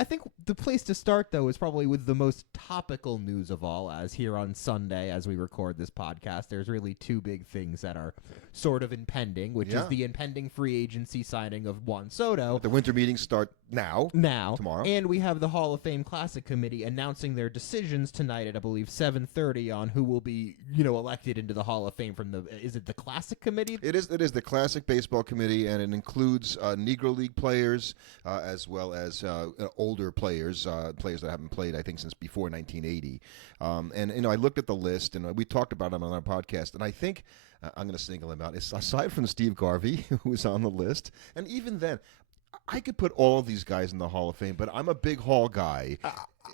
I think the place to start, though, is probably with the most topical news of all, as here on Sunday, as we record this podcast, there's really two big things that are sort of impending, which is the impending free agency signing of Juan Soto. The winter meetings start now, tomorrow. And we have the Hall of Fame Classic Committee announcing their decisions tonight at, I believe, 7:30 on who will be, elected into the Hall of Fame from is it the Classic Committee? It is the Classic Baseball Committee, and it includes Negro League players as well as older players, players that haven't played, I think, since before 1980. And I looked at the list, and we talked about them on our podcast, and I think I'm going to single him out. Aside from Steve Garvey, who was on the list, and even then, I could put all of these guys in the Hall of Fame, but I'm a big Hall guy.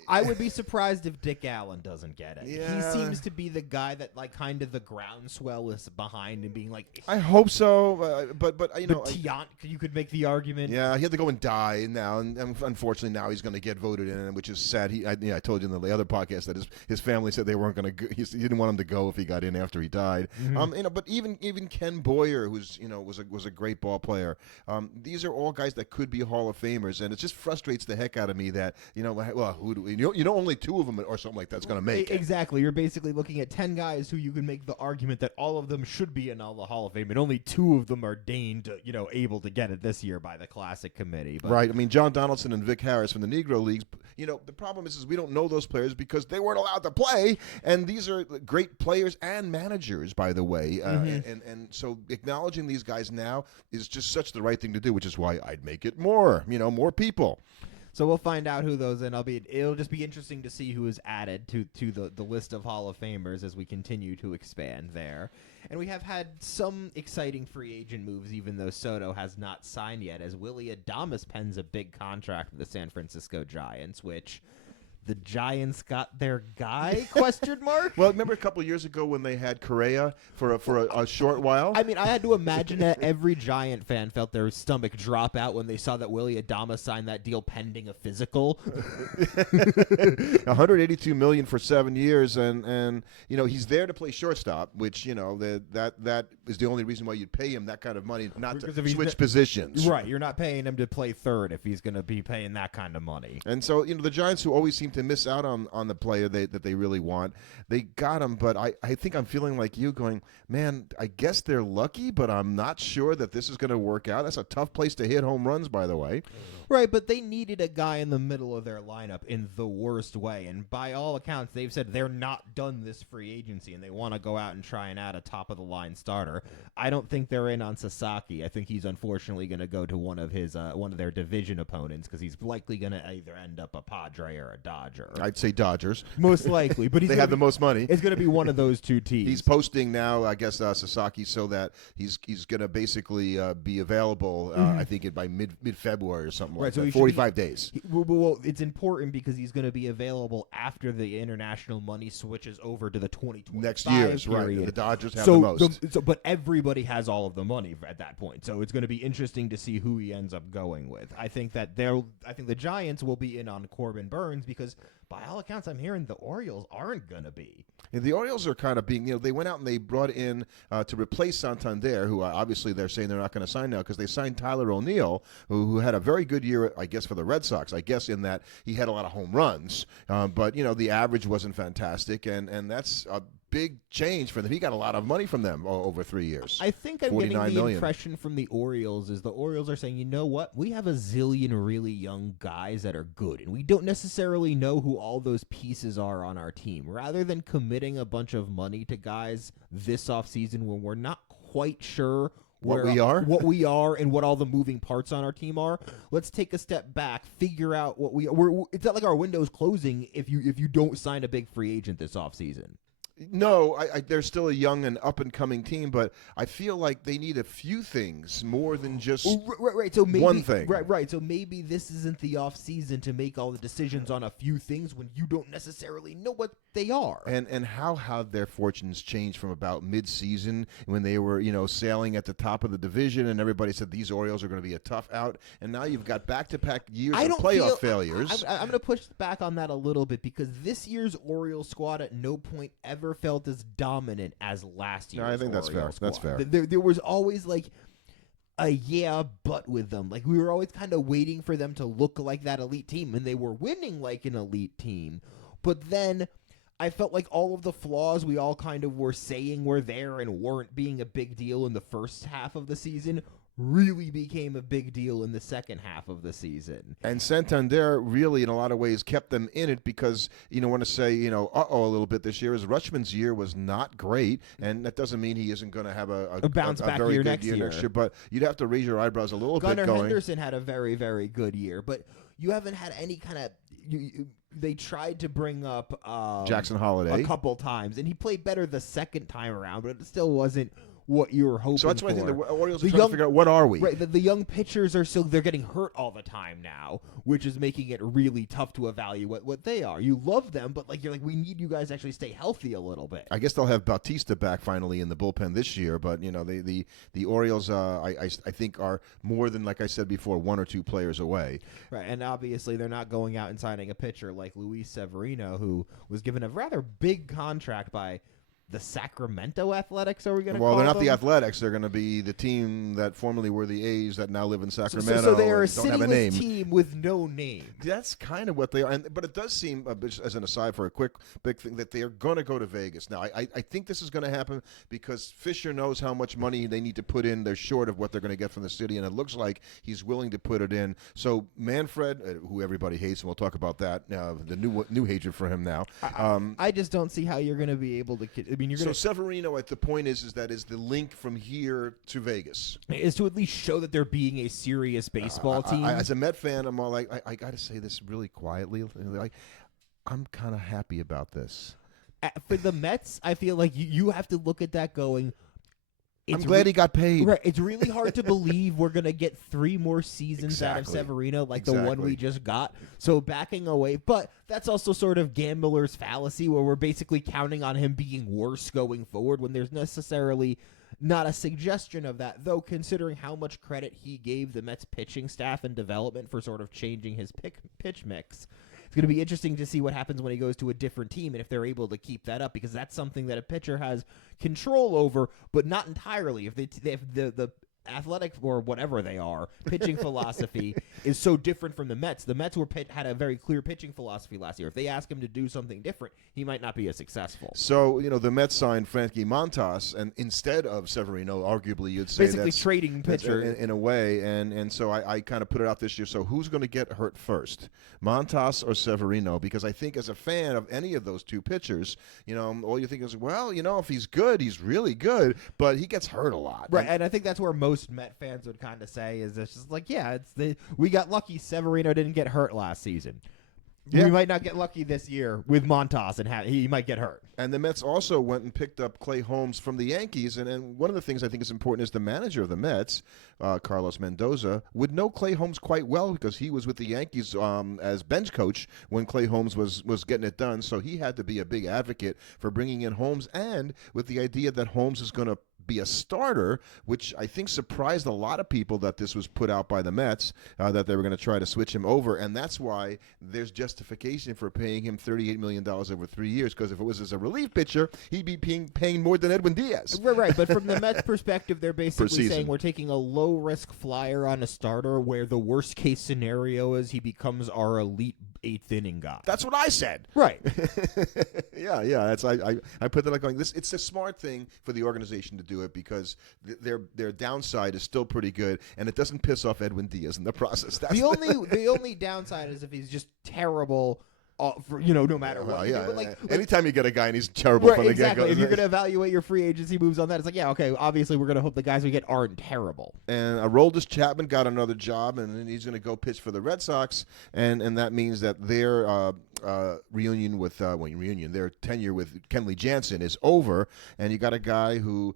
I would be surprised if Dick Allen doesn't get it. Yeah. He seems to be the guy that, kind of the groundswell is behind and being like... I hope so, but Tiant, you could make the argument. Yeah, he had to go and die now, and unfortunately now he's going to get voted in, which is sad. I told you in the other podcast that his family said they weren't going to. He didn't want him to go if he got in after he died. Mm-hmm. But even Ken Boyer, who's was a great ball player. These are all guys that could be Hall of Famers, and it just frustrates the heck out of me that who do we, only two of them or something like that's going to make it. Exactly. You're basically looking at 10 guys who you can make the argument that all of them should be in the Hall of Fame, and only two of them are deigned, able to get it this year by the Classic Committee. But right. I mean, John Donaldson and Vic Harris from the Negro Leagues. The problem is we don't know those players because they weren't allowed to play, and these are great players and managers, by the way. And so acknowledging these guys now is just such the right thing to do, which is why I'd make it more people. So we'll find out who those, and it'll just be interesting to see who is added to the list of Hall of Famers as we continue to expand there. And we have had some exciting free agent moves, even though Soto has not signed yet, as Willy Adames pens a big contract with the San Francisco Giants, which... The Giants got their guy? Question mark. Well, remember a couple of years ago when they had Correa for a short while? I mean, I had to imagine that every Giant fan felt their stomach drop out when they saw that Willy Adames signed that deal pending a physical. $182 million for 7 years, and he's there to play shortstop, which that is the only reason why you'd pay him that kind of money, not to switch positions. Right, you're not paying him to play third if he's going to be paying that kind of money. And so the Giants, who always seem to miss out on the player that they really want, they got him. But I think I'm feeling like you, going, man, I guess they're lucky, but I'm not sure that this is going to work out. That's a tough place to hit home runs, by the way. Right, but they needed a guy in the middle of their lineup in the worst way, and by all accounts, they've said they're not done this free agency, and they want to go out and try and add a top-of-the-line starter. I don't think they're in on Sasaki. I think he's unfortunately going to go to one of their division opponents, because he's likely going to either end up a Padre or a Dodger. I'd say Dodgers. Most likely, but they have the most money. It's going to be one of those two teams. He's posting now, I guess, Sasaki, so that he's going to basically be available, I think, by mid-February or something. Right, like 45 days. Well, it's important because he's going to be available after the international money switches over to the 2025 next year's period. Right. The Dodgers have the most. But everybody has all of the money at that point, so it's going to be interesting to see who he ends up going with. I think the Giants will be in on Corbin Burns because, by all accounts, I'm hearing the Orioles aren't going to be. And the Orioles are kind of being, they went out and they brought in to replace Santander, who obviously they're saying they're not going to sign now because they signed Tyler O'Neill, who had a very good year, I guess, for the Red Sox. I guess in that he had a lot of home runs, but the average wasn't fantastic, and that's a big change for them. He got a lot of money from them over 3 years. I think I'm getting the impression from the Orioles is the Orioles are saying, you know what? We have a zillion really young guys that are good, and we don't necessarily know who all those pieces are on our team. Rather than committing a bunch of money to guys this offseason when we're not quite sure what we are and what all the moving parts on our team are, let's take a step back, figure out what we are. It's not like our window's closing if you don't sign a big free agent this offseason. No, they're still a young and up-and-coming team, but I feel like they need a few things more than just right. So maybe, one thing. Right. So maybe this isn't the off-season to make all the decisions on a few things when you don't necessarily know what they are. And how have their fortunes changed from about mid-season when they were, sailing at the top of the division and everybody said these Orioles are going to be a tough out, and now you've got back-to-back years of playoff failures. I'm going to push back on that a little bit because this year's Orioles squad at no point ever felt as dominant as last year's. No, I think that's fair. Squad. That's fair. There was always yeah, but with them. Like, we were always kind of waiting for them to look like that elite team, and they were winning like an elite team. But then I felt like all of the flaws we all kind of were saying were there and weren't being a big deal in the first half of the season really became a big deal in the second half of the season. And Santander really, in a lot of ways, kept them in it because, want to say, a little bit this year is Rutschman's year was not great, and that doesn't mean he isn't going to have a bounce back very year good next year next year. But you'd have to raise your eyebrows a little bit going. Gunnar Henderson had a very, very good year, but you haven't had any kind of they tried to bring up Jackson Holiday a couple times, and he played better the second time around, but it still wasn't what you were hoping for. So that's why I think the Orioles are trying to figure out, what are we? Right, the young pitchers are they're getting hurt all the time now, which is making it really tough to evaluate what they are. You love them, but you're like, we need you guys to actually stay healthy a little bit. I guess they'll have Bautista back finally in the bullpen this year, but the Orioles I think are more than, like I said before, one or two players away. Right, and obviously they're not going out and signing a pitcher like Luis Severino, who was given a rather big contract by the Sacramento Athletics, are we going to call them? Well, they're not the Athletics. They're going to be the team that formerly were the A's that now live in Sacramento. So they are a don't have a name. team with no name. That's kind of what they are. But it does seem, as an aside for a quick big thing, that they are going to go to Vegas. Now, I think this is going to happen because Fisher knows how much money they need to put in. They're short of what they're going to get from the city, and it looks like he's willing to put it in. So Manfred, who everybody hates, and we'll talk about that, the new hatred for him now. I just don't see how you're going to be able to. So Severino, at the point is that is the link from here to Vegas is to at least show that they're being a serious baseball team. As a Met fan, I'm all like, I got to say this really quietly. Like, I'm kind of happy about this. For the Mets, I feel like you have to look at that going, I'm glad he got paid. Right, it's really hard to believe we're going to get 3 more seasons out of Severino the one we just got. So backing away. But that's also sort of gambler's fallacy where we're basically counting on him being worse going forward when there's necessarily not a suggestion of that, though, considering how much credit he gave the Mets pitching staff and development for sort of changing his pitch mix. It's going to be interesting to see what happens when he goes to a different team and if they're able to keep that up, because that's something that a pitcher has control over, but not entirely. If the athletic or whatever they are pitching philosophy is so different from the Mets. The Mets had a very clear pitching philosophy last year. If they ask him to do something different, he might not be as successful. So the Mets signed Frankie Montas, and instead of Severino, arguably you'd say basically that's trading pitcher in a way. And so I kind of put it out this year. So who's going to get hurt first, Montas or Severino? Because I think as a fan of any of those two pitchers, all you think is, well, if he's good, he's really good, but he gets hurt a lot. Right, and I think that's where most Met fans would kind of say is it's just like, yeah, we got lucky Severino didn't get hurt last season. Yeah. We might not get lucky this year with Montas, and he might get hurt. And the Mets also went and picked up Clay Holmes from the Yankees. And one of the things I think is important is the manager of the Mets, Carlos Mendoza, would know Clay Holmes quite well because he was with the Yankees as bench coach when Clay Holmes was getting it done. So he had to be a big advocate for bringing in Holmes, and with the idea that Holmes is going to be a starter, which I think surprised a lot of people that this was put out by the Mets, that they were going to try to switch him over. And that's why there's justification for paying him $38 million over 3 years, because if it was as a relief pitcher, he'd be paying more than Edwin Diaz. Right. But from the Mets' perspective, they're basically saying we're taking a low-risk flyer on a starter where the worst-case scenario is he becomes our elite eighth-inning guy. That's what I said. Right. Yeah. That's I put that like going, this. It's a smart thing for the organization to do it because their downside is still pretty good, and it doesn't piss off Edwin Diaz in the process. That's the only downside is if he's just terrible. No matter what. Yeah. But anytime you get a guy and he's terrible from the get-go. If you're going to evaluate your free agency moves on that, it's like, yeah, okay, obviously we're going to hope the guys we get aren't terrible. And Aroldis Chapman got another job, and then he's going to go pitch for the Red Sox, and that means that their their tenure with Kenley Jansen is over, and you got a guy who,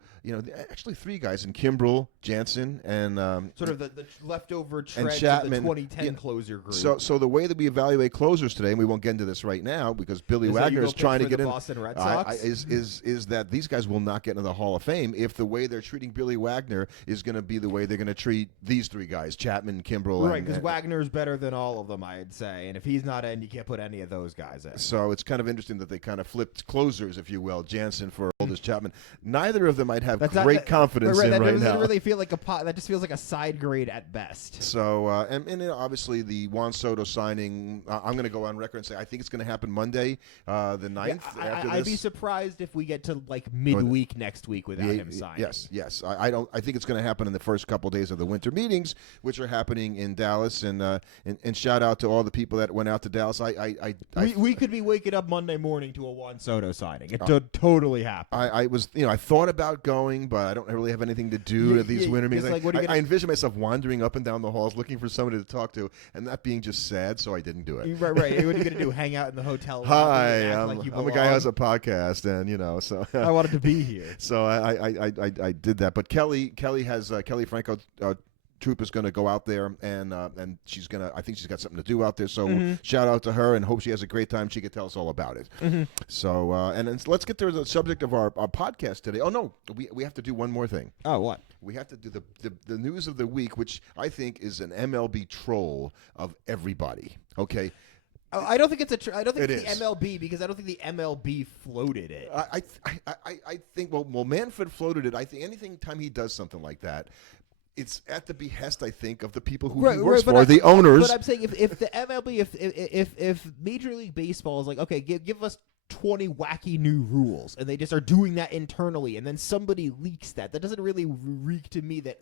actually 3 guys in Kimbrel, Jansen, and sort of the leftover treads Chapman, of the 2010 closer group. So the way that we evaluate closers today, and we won't get get into this right now because Billy Is that Wagner you is go trying to pitch get for the in. Boston Red Sox? Is that these guys will not get into the Hall of Fame if the way they're treating Billy Wagner is going to be the way they're going to treat these three guys, Chapman, Kimbrel, Right, because Wagner's better than all of them, I'd say. And if he's not in, you can't put any of those guys in. So it's kind of interesting that they kind of flipped closers, if you will, Jansen for Oldis Chapman. Neither of them might have great confidence in that right doesn't now. really feel like that just feels like a side grade at best. So, and obviously the Juan Soto signing, I'm going to go on record and say I think it's going to happen Monday, the 9th. I'd be surprised if we get to like midweek next week without him signing. Yes. I think it's going to happen in the first couple days of the winter meetings, which are happening in Dallas. And shout out to all the people that went out to Dallas. We could be waking up Monday morning to a Juan Soto signing. It totally happened. I thought about going, but I don't really have anything to do at these winter meetings. Like, I envision myself wandering up and down the halls looking for somebody to talk to, and that being just sad, so I didn't do it. Right. What are you going to do? Hang out in the hotel? Hi, I'm a guy who has a podcast, and so I wanted to be here. So I did that. But Kelly has Kelly Franco. Troop is going to go out there, and she's going to. I think she's got something to do out there. So shout out to her, and hope she has a great time. She could tell us all about it. So and then let's get to the subject of our podcast today. Oh no, we have to do one more thing. Oh, what? We have to do the news of the week, which I think is an MLB troll of everybody. Okay. I don't think it's I don't think it's the MLB because I don't think the MLB floated it. I think well Manfred floated it. I think anything time he does something like that, it's at the behest, I think, of the people who he works for, the owners. But I'm saying if the MLB, if Major League Baseball is like, okay, give us 20 wacky new rules, and they just are doing that internally, and then somebody leaks that doesn't really reek to me that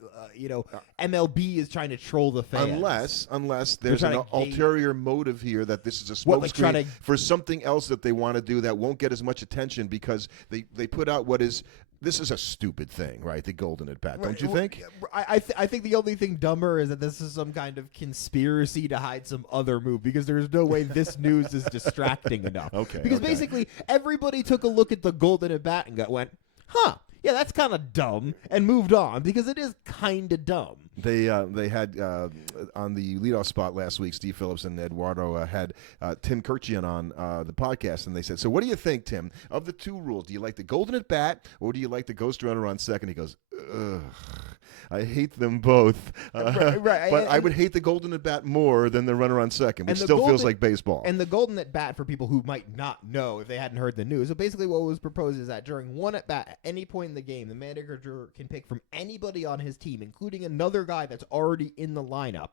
MLB is trying to troll the fans. Unless there's an ulterior motive here that this is a smokescreen for something else that they want to do that won't get as much attention because they put out what is. This is a stupid thing, right? The golden at bat, don't you think? I think the only thing dumber is that this is some kind of conspiracy to hide some other move because there's no way this news is distracting enough. Because basically everybody took a look at the golden at bat and went, huh, yeah, that's kind of dumb, and moved on because it is kind of dumb. They had on the leadoff spot last week, Steve Phillips and Eduardo had Tim Kirchian on the podcast, and they said, so what do you think, Tim, of the two rules? Do you like the golden at bat, or do you like the ghost runner on second? He goes, ugh, I hate them both. But I would hate the golden at bat more than the runner on second, which still feels like baseball. And the golden at bat, for people who might not know if they hadn't heard the news, so basically what was proposed is that during one at bat, at any point in the game, the manager can pick from anybody on his team, including another guy that's already in the lineup,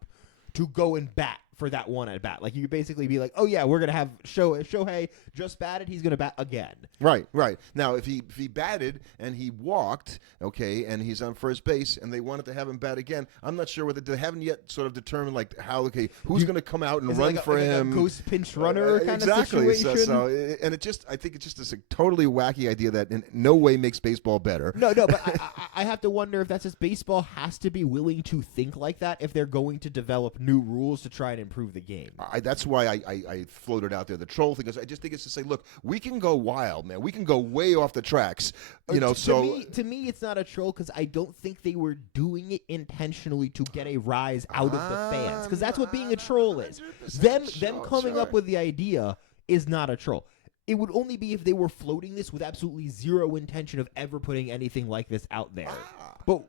to go and bat for that one at bat. Like, you could basically be like, oh yeah, we're gonna have Shohei just batted, he's gonna bat again. Right. Now if he batted and he walked, okay, and he's on first base and they wanted to have him bat again, I'm not sure whether they haven't yet sort of determined like how who's gonna come out and run for him. Like a ghost pinch runner kind exactly. of situation. And I think it's just this totally wacky idea that in no way makes baseball better. No, but I have to wonder if that's just baseball has to be willing to think like that if they're going to develop new rules to try and improve the game. That's why I floated out there the troll thing, because I just think it's to say, look, we can go wild, man. We can go way off the tracks. To me, it's not a troll because I don't think they were doing it intentionally to get a rise out of the fans, because that's what being a troll is. Them coming up with the idea is not a troll. It would only be if they were floating this with absolutely zero intention of ever putting anything like this out there. But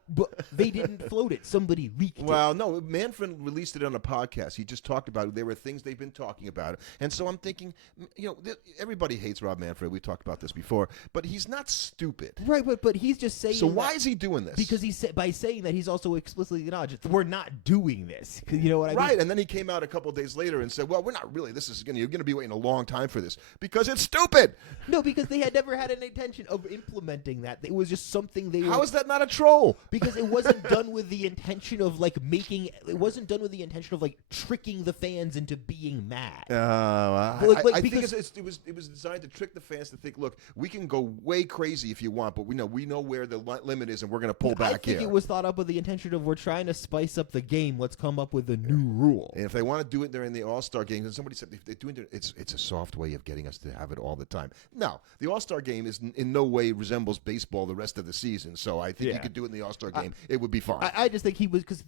they didn't float it. Somebody leaked it. Well, no, Manfred released it on a podcast. He just talked about it. There were things they've been talking about. And so I'm thinking, everybody hates Rob Manfred. We talked about this before. But he's not stupid. Right, but he's just saying. So why is he doing this? Because by saying that, he's also explicitly acknowledged we're not doing this. You know what I mean? Right, and then he came out a couple of days later and said, well, we're not really. You're going to be waiting a long time for this because it's stupid. No, because they had never had an intention of implementing that. It was just something they. How is that not a troll? Because it wasn't done with the intention of It wasn't done with the intention of tricking the fans into being mad. I think it was designed to trick the fans to think, look, we can go way crazy if you want, but we know where the limit is, and we're going to pull back here. I think it was thought up with the intention of we're trying to spice up the game. Let's come up with a new rule. And if they want to do it during the All-Star games, and somebody said if they're doing it, it's a soft way of getting us to have it all the time. Now, the All-Star game is in no way resembles baseball the rest of the season, so I think you could do it in the All-Star game. It would be fine. I just think he was, because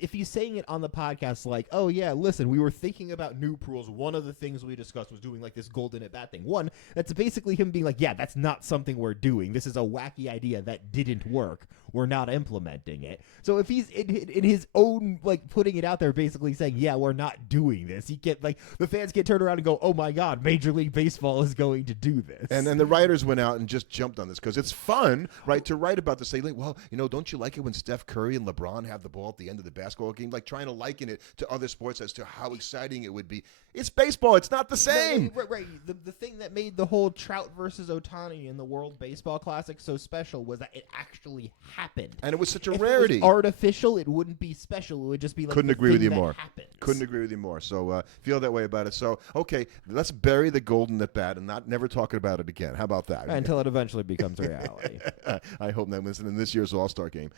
if he's saying it on the podcast like, oh yeah, listen, we were thinking about new rules. One of the things we discussed was doing like this golden at bat thing. One, that's basically him being like, yeah, that's not something we're doing. This is a wacky idea that didn't work. We're not implementing it. So if he's in his own, like, putting it out there, basically saying, yeah, we're not doing this, he can't, like, the fans can't turn around and go, oh my God, Major League Baseball is going to do this. And then the writers went out and just jumped on this because it's fun, right, to write about this. Say, like, well, don't you like it when Steph Curry and LeBron have the ball at the end of the basketball game? Like, trying to liken it to other sports as to how exciting it would be. It's baseball. It's not the same. Right. The thing that made the whole Trout versus Ohtani in the World Baseball Classic so special was that it actually happened. And it was such a if rarity. It was artificial, it wouldn't be special. It would just be like Couldn't agree with you more. Happens. Couldn't agree with you more. So feel that way about it. So, okay, let's bury the golden at bat and never talk about it again. How about that? Until it eventually becomes reality. I hope that was in this year's All-Star game.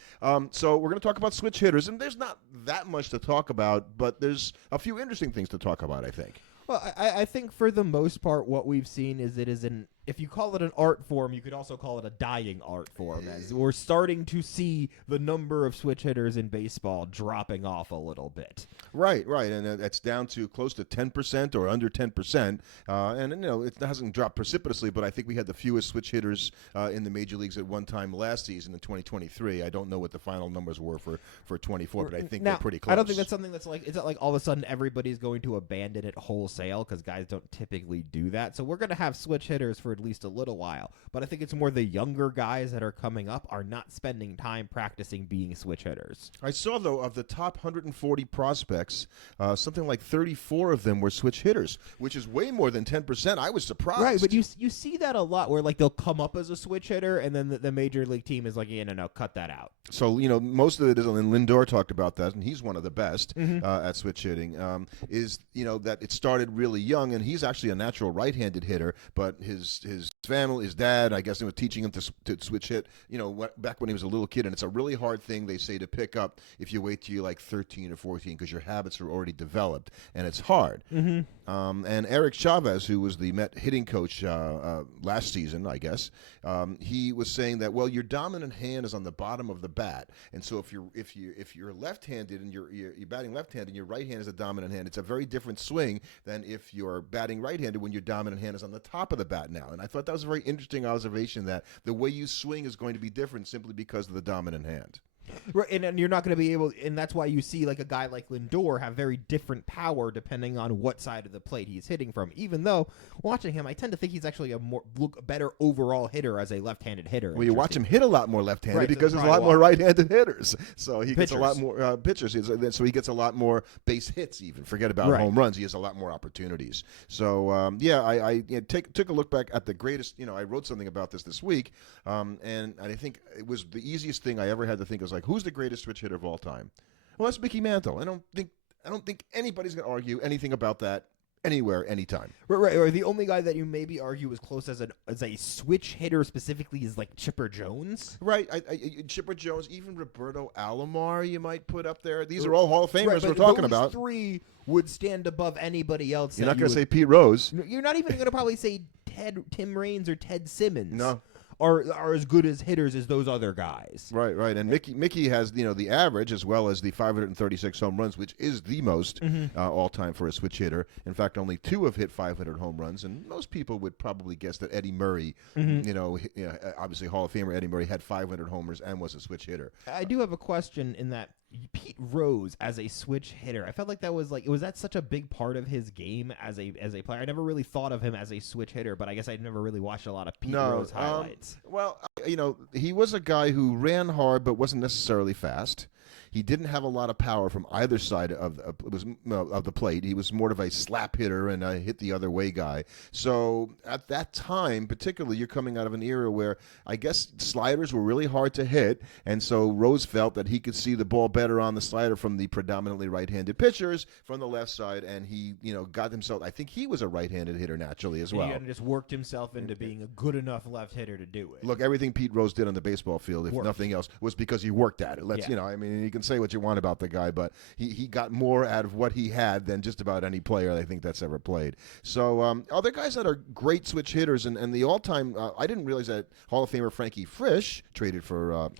So we're going to talk about switch hitters, and there's not that much to talk about, but there's a few interesting things to talk about, I think. Well, I think for the most part, what we've seen is it is if you call it an art form, you could also call it a dying art form. As we're starting to see the number of switch hitters in baseball dropping off a little bit. Right, and that's down to close to 10% or under 10%. And it hasn't dropped precipitously, but I think we had the fewest switch hitters in the major leagues at one time last season in 2023. I don't know what the final numbers were for 24, but I think they're pretty close. I don't think that's something that's like, it's not like all of a sudden everybody's going to abandon it wholesale, because guys don't typically do that. So we're going to have switch hitters for at least a little while, but I think it's more the younger guys that are coming up are not spending time practicing being switch hitters. I saw, though, of the top 140 prospects, something like 34 of them were switch hitters, which is way more than 10%. I was surprised. Right, but you see that a lot where like they'll come up as a switch hitter and then the major league team is like, yeah, no, cut that out. So, most of it is, and Lindor talked about that, and he's one of the best at switch hitting, is, that it started really young, and he's actually a natural right-handed hitter, but his family, his dad, I guess, was teaching him to switch hit, back when he was a little kid. And it's a really hard thing, they say, to pick up if you wait till you're like 13 or 14, because your habits are already developed, and it's hard. And Eric Chavez, who was the Met hitting coach last season, I guess, he was saying that, well, your dominant hand is on the bottom of the bat, and so if you're left-handed and you're batting left-handed and your right hand is the dominant hand, it's a very different swing than if you're batting right-handed when your dominant hand is on the top of the bat now. And I thought that was a very interesting observation, that the way you swing is going to be different simply because of the dominant hand. Right, and you're not going to be able, and that's why you see like a guy like Lindor have very different power depending on what side of the plate he's hitting from. Even though watching him, I tend to think he's actually a better overall hitter as a left-handed hitter. Well, you watch him hit a lot more left-handed because there's a lot more right-handed hitters, so he gets a lot more pitchers. So he gets a lot more base hits. Even forget about home runs, he has a lot more opportunities. So I took a look back at the greatest. I wrote something about this week, and I think it was the easiest thing I ever had to think of. Like, who's the greatest switch hitter of all time? Well, that's Mickey Mantle. I don't think anybody's going to argue anything about that anywhere, anytime. Right. Or the only guy that you maybe argue as close as a switch hitter specifically is like Chipper Jones. Right. Chipper Jones, even Roberto Alomar, you might put up there. These are all Hall of Famers we're talking about. Those three would stand above anybody else. You're not going to say Pete Rose. You're not even going to probably say Tim Raines or Ted Simmons. No. Are as good as hitters as those other guys. Right. And Mickey has the average as well as the 536 home runs, which is the most all time for a switch hitter. In fact, only 2 have hit 500 home runs, and most people would probably guess that Eddie Murray, obviously Hall of Famer Eddie Murray, had 500 homers and was a switch hitter. I do have a question in that. Pete Rose as a switch hitter, I felt like was that such a big part of his game as a player? I never really thought of him as a switch hitter, but I guess I'd never really watched a lot of Pete Rose highlights. Well, he was a guy who ran hard but wasn't necessarily fast. He didn't have a lot of power from either side of the plate. He was more of a slap hitter and a hit the other way guy. So at that time, particularly, you're coming out of an era where I guess sliders were really hard to hit, and so Rose felt that he could see the ball better on the slider from the predominantly right-handed pitchers from the left side, and he got himself. I think he was a right-handed hitter naturally as well. He just worked himself into being a good enough left hitter to do it. Look, everything Pete Rose did on the baseball field, if nothing else, was because he worked at it. You can say what you want about the guy, but he got more out of what he had than just about any player I think that's ever played. So other guys that are great switch hitters, and the all-time, I didn't realize that Hall of Famer Frankie Frisch traded for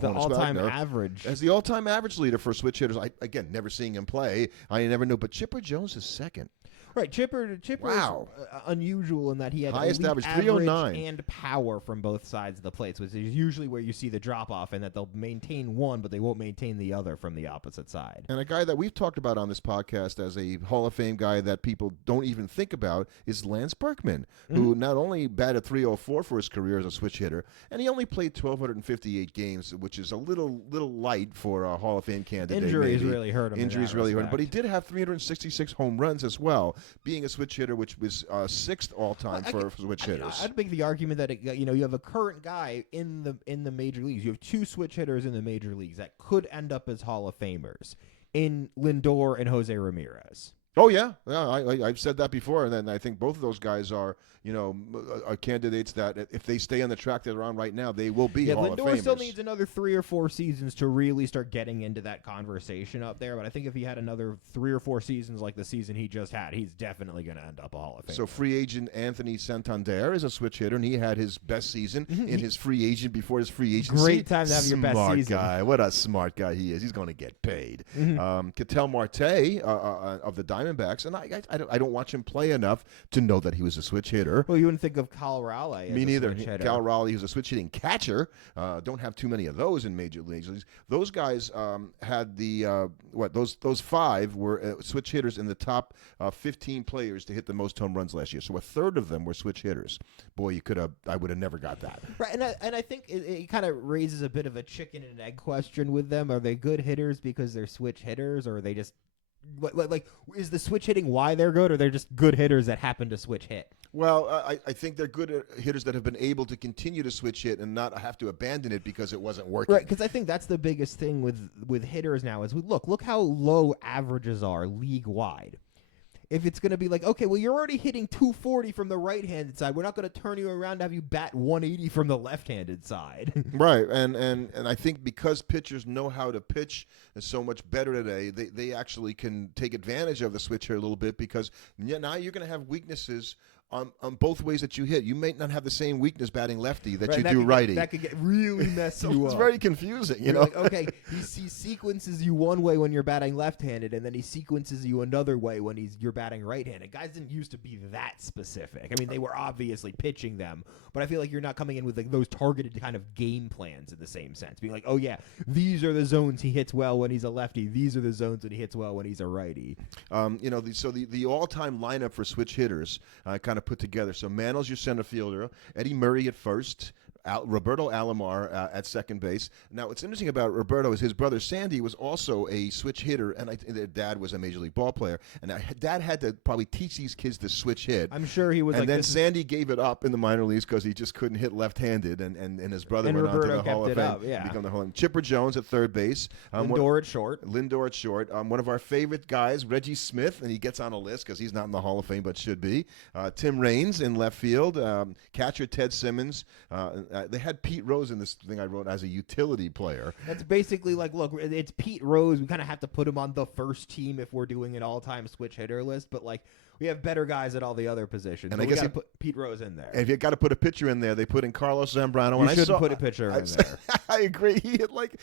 the all-time average. As the all-time average leader for switch hitters. Again, never seeing him play. I never knew, but Chipper Jones is second. Right, Chipper wow. is unusual in that he had highest elite average 309 and power from both sides of the plates, which is usually where you see the drop off, and that they'll maintain one, but they won't maintain the other from the opposite side. And a guy that we've talked about on this podcast as a Hall of Fame guy that people don't even think about is Lance Berkman, who not only batted .304 for his career as a switch hitter, and he only played 1,258 games, which is a little light for a Hall of Fame candidate. Injuries really hurt him. Injuries really hurt him, but he did have 366 home runs as well, being a switch hitter, which was sixth all time for switch hitters. I'd make the argument that you have a current guy in the major leagues. You have two switch hitters in the major leagues that could end up as Hall of Famers in Lindor and Jose Ramirez. Oh yeah, I've said that before, and then I think both of those guys are candidates that if they stay on the track they're on right now, they will be Hall of Famers. Lindor still needs another 3 or 4 seasons to really start getting into that conversation up there. But I think if he had another 3 or 4 seasons like the season he just had, he's definitely going to end up a Hall of Famer. So free agent Anthony Santander is a switch hitter, and he had his best season in his free agent before his free agency. Great time to have your best season. Smart guy. What a smart guy he is. He's going to get paid. Ketel Marte of the Diamondbacks, and I don't watch him play enough to know that he was a switch hitter. Well, you wouldn't think of Cal Raleigh as Me neither. Cal Raleigh, who's a switch hitting catcher. Don't have too many of those in major leagues. Those guys had the those 5 were switch hitters in the top 15 players to hit the most home runs last year. So a third of them were switch hitters. Boy, I would have never got that. Right, and I think it kind of raises a bit of a chicken and egg question with them. Are they good hitters because they're switch hitters, or are they just like is the switch hitting why they're good, or they're just good hitters that happen to switch hit? Well, I think they're good hitters that have been able to continue to switch hit and not have to abandon it because it wasn't working. Right, because I think that's the biggest thing with hitters now is look how low averages are league-wide. If it's going to be like, okay, well, you're already hitting 240 from the right-handed side. We're not going to turn you around to have you bat 180 from the left-handed side. Right, and I think because pitchers know how to pitch so much better today, they actually can take advantage of the switch here a little bit because now you're going to have weaknesses on both ways that you hit. You may not have the same weakness batting lefty that you do righty. That could get really messy. So it's very confusing, you know. Like, okay, he sequences you one way when you're batting left-handed, and then he sequences you another way when you're batting right-handed. Guys didn't used to be that specific. I mean, they were obviously pitching them, but I feel like you're not coming in with like those targeted kind of game plans in the same sense. Being like, oh yeah, these are the zones he hits well when he's a lefty. These are the zones that he hits well when he's a righty. The all-time lineup for switch hitters kind of put together. So Mantl's your center fielder, Eddie Murray at first, Roberto Alomar at second base. Now, what's interesting about Roberto is his brother Sandy was also a switch hitter, and their dad was a major league ball player. And Dad had to probably teach these kids to switch hit. I'm sure he was. And then Sandy gave it up in the minor leagues because he just couldn't hit left-handed, and his brother went on to the Hall of Fame. Become the Hall of Fame. Chipper Jones at third base. Lindor at short. One of our favorite guys, Reggie Smith, and he gets on a list because he's not in the Hall of Fame but should be. Tim Raines in left field. Catcher Ted Simmons. They had Pete Rose in this thing I wrote as a utility player. That's basically like, look, it's Pete Rose. We kind of have to put him on the first team if we're doing an all-time switch hitter list, but like we have better guys at all the other positions. And I guess put Pete Rose in there. And if you got to put a pitcher in there, they put in Carlos Zambrano. You shouldn't put a pitcher in there. I agree. He hit like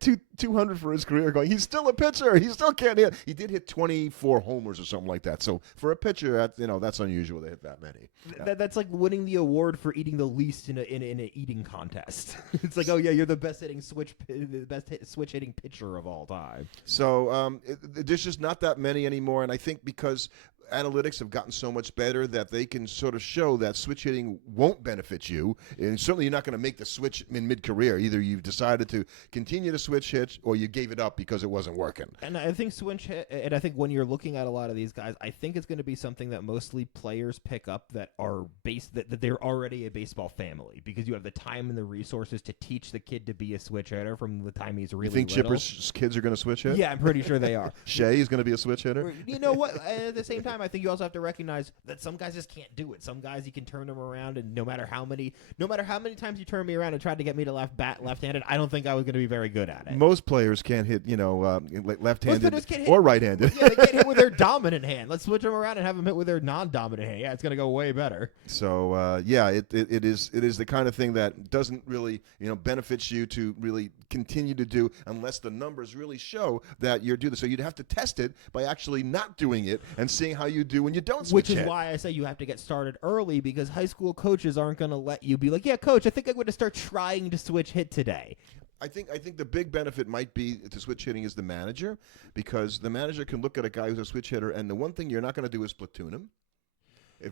200 for his career. Going, he's still a pitcher. He still can't hit. He did hit 24 homers or something like that. So for a pitcher, that's unusual to hit that many. That's like winning the award for eating the least in an eating contest. It's like, oh yeah, you're the best switch hitting pitcher of all time. So there's just not that many anymore, and I think because analytics have gotten so much better that they can sort of show that switch hitting won't benefit you, and certainly you're not going to make the switch in mid-career. Either you've decided to continue to switch hit or you gave it up because it wasn't working. And I think I think when you're looking at a lot of these guys, I think it's going to be something that mostly players pick up that are that they're already a baseball family, because you have the time and the resources to teach the kid to be a switch hitter from the time he's really little. You think little. Chipper's kids are going to switch hit? Yeah, I'm pretty sure they are. Shea is going to be a switch hitter? You know what? At the same time, time, I think you also have to recognize that some guys just can't do it. Some guys you can turn them around, and no matter how many times you turn me around and tried to get me to left-handed, I don't think I was going to be very good at it. Most players can't hit, left-handed or right-handed. Yeah, they can't hit with their dominant hand. Let's switch them around and have them hit with their non-dominant hand. Yeah, it's going to go way better. So it is the kind of thing that doesn't really benefits you to really continue to do unless the numbers really show that you're doing this. So you'd have to test it by actually not doing it and seeing how you do when you don't switch. Which is why I say you have to get started early, because high school coaches aren't going to let you be like, yeah, coach, I think I'm going to start trying to switch hit today. I think the big benefit might be to switch hitting is the manager, because the manager can look at a guy who's a switch hitter, and the one thing you're not going to do is platoon him.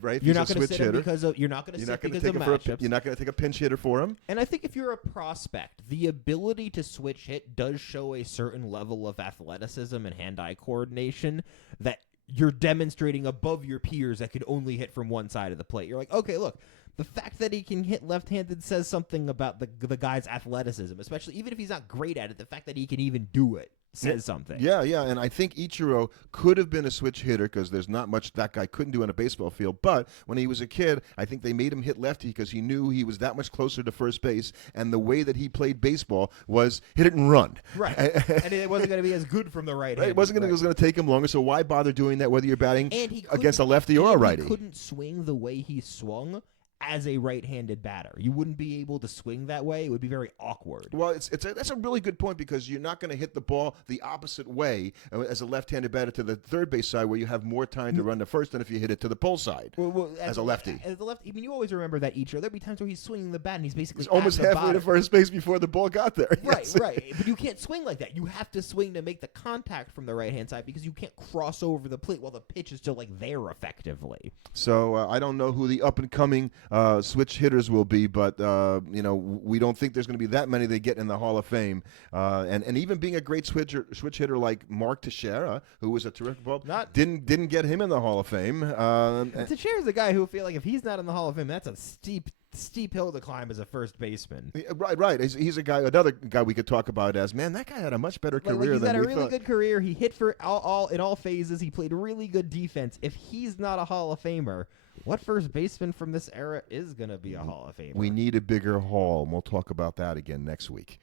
Right? You're not going to sit him because of matchups. You're not going to take a pinch hitter for him. And I think if you're a prospect, the ability to switch hit does show a certain level of athleticism and hand-eye coordination that you're demonstrating above your peers that could only hit from one side of the plate. You're like, okay, look, the fact that he can hit left-handed says something about the guy's athleticism, especially even if he's not great at it. The fact that he can even do it says something. Yeah, and I think Ichiro could have been a switch hitter because there's not much that guy couldn't do on a baseball field. But when he was a kid, I think they made him hit lefty because he knew he was that much closer to first base, and the way that he played baseball was hit it and run. Right, and it wasn't going to be as good from the right hand. It wasn't going to take him longer, so why bother doing that whether you're batting against a lefty or a righty? He couldn't swing the way he swung as a right-handed batter. You wouldn't be able to swing that way. It would be very awkward. Well, that's a really good point, because you're not going to hit the ball the opposite way as a left-handed batter to the third base side, where you have more time to run to first than if you hit it to the pull side as a lefty. As a lefty, I mean, you always remember that there'll be times where he's swinging the bat and he's basically almost halfway to first base before the ball got there. Right. But you can't swing like that. You have to swing to make the contact from the right-hand side, because you can't cross over the plate while the pitch is still there effectively. So I don't know who the up-and-coming switch hitters will be, but we don't think there's going to be that many they get in the Hall of Fame. And even being a great switch hitter like Mark Teixeira, who was a terrific ball, didn't get him in the Hall of Fame. Teixeira's a guy who I feel like if he's not in the Hall of Fame, that's a steep hill to climb as a first baseman. Right. He's another guy we could talk about as, man, that guy had a much better career he's than had we a really thought. good career. He hit for in all phases. He played really good defense. If he's not a Hall of Famer, what first baseman from this era is going to be a Hall of Famer? We need a bigger haul, and we'll talk about that again next week.